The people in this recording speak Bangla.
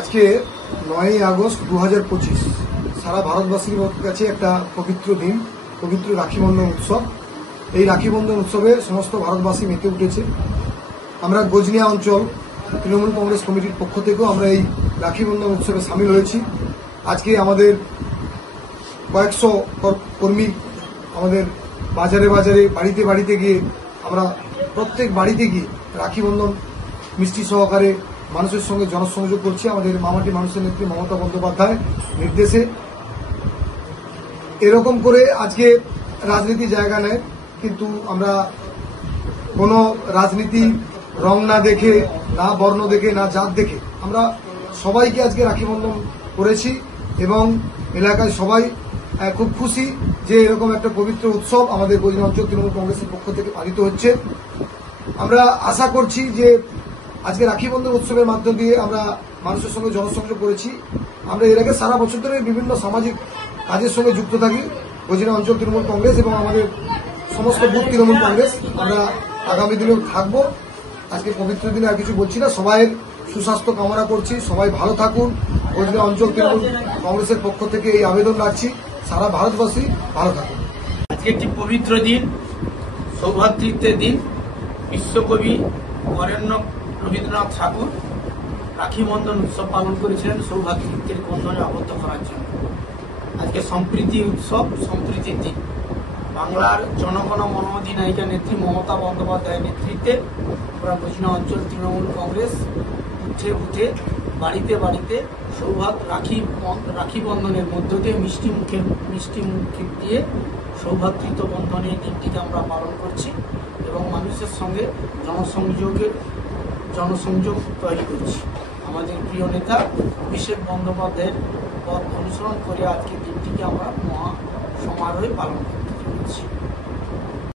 আজকে 9ই আগস্ট 2025 সারা ভারতবাসীর কাছে একটা পবিত্র দিন, পবিত্র রাখি বন্ধন উৎসব। এই রাখি বন্ধন উৎসবে সমস্ত ভারতবাসী মেতে উঠেছে। আমরা গজনিয়া অঞ্চল তৃণমূল কংগ্রেস কমিটির পক্ষ থেকেও আমরা এই রাখি বন্ধন উৎসবে সামিল হয়েছি। আজকে আমাদের কয়েকশো কর্মী আমাদের বাজারে বাজারে বাড়িতে বাড়িতে গিয়ে আমরা প্রত্যেক বাড়িতে গিয়ে রাখি বন্ধন মিষ্টি সহকারে মানুষের সঙ্গে জনসংযোগ করছি। আমাদের মামাটি মানুষের নেত্রী মমতা বন্দ্যোপাধ্যায় নির্দেশে এরকম করে আজকে রাজনীতি জায়গা নেয়, কিন্তু আমরা কোনো রাজনীতি রং না দেখে, না বর্ণ দেখে, না জাত দেখে আমরা সবাইকে আজকে রাখি বন্ধন করেছি এবং এলাকায় সবাই খুব খুশি যে এরকম একটা পবিত্র উৎসব আমাদের গজনি অঞ্চল তৃণমূল কংগ্রেসের পক্ষ থেকে পালিত হচ্ছে। আমরা আশা করছি যে আজকে রাখি বন্ধন উৎসবের মাধ্যম দিয়ে আমরা মানুষের সঙ্গে জনসংযোগ করেছি। আমরা এর আগে সারা বছর ধরে বিভিন্ন সামাজিক কাজের সঙ্গে যুক্ত থাকি গজনি অঞ্চল তৃণমূল কংগ্রেস এবং আমাদের সমস্ত বুথ তৃণমূল কংগ্রেস। আমরা আগামী দিনেও থাকবো। আজকে পবিত্র দিনে আর কিছু বলছি না, সবাইয়ের সুস্বাস্থ্য কামনা করছি, সবাই ভালো থাকুন। গজনি অঞ্চল তৃণমূল কংগ্রেসের পক্ষ থেকে এই আবেদন রাখছি, সারা ভারতবাসী ভালো থাকুন। আজকে একটি পবিত্র দিন, সৌভাতৃত্বের দিন। বিশ্বকবি বরেণ্য রবীন্দ্রনাথ ঠাকুর রাখি বন্ধন উৎসব পালন করেছিলেন সৌভাতৃত্বের বন্ধনে আবদ্ধ করার জন্য। আজকে সম্প্রীতি উৎসব, সম্প্রীতির দিন। বাংলার জনগণ মনোধিনায়িকা নেত্রী মমতা বন্দ্যোপাধ্যায়ের নেতৃত্বে আমরা গজনি অঞ্চল তৃণমূল কংগ্রেস উঠে উঠে বাড়িতে বাড়িতে রাখি বন্ধনের মধ্য দিয়ে মিষ্টি মুখে দিয়ে সৌভাতৃত্ব বন্ধনের দিনটিকে আমরা পালন করছি এবং মানুষের সঙ্গে জনসংযোগ তৈরি করছি। আমাদের প্রিয় নেতা অভিষেক বন্দ্যোপাধ্যায়ের পথ অনুসরণ করে আজকে দিনটিকে আমরা মহা সমারোহে পালন করি।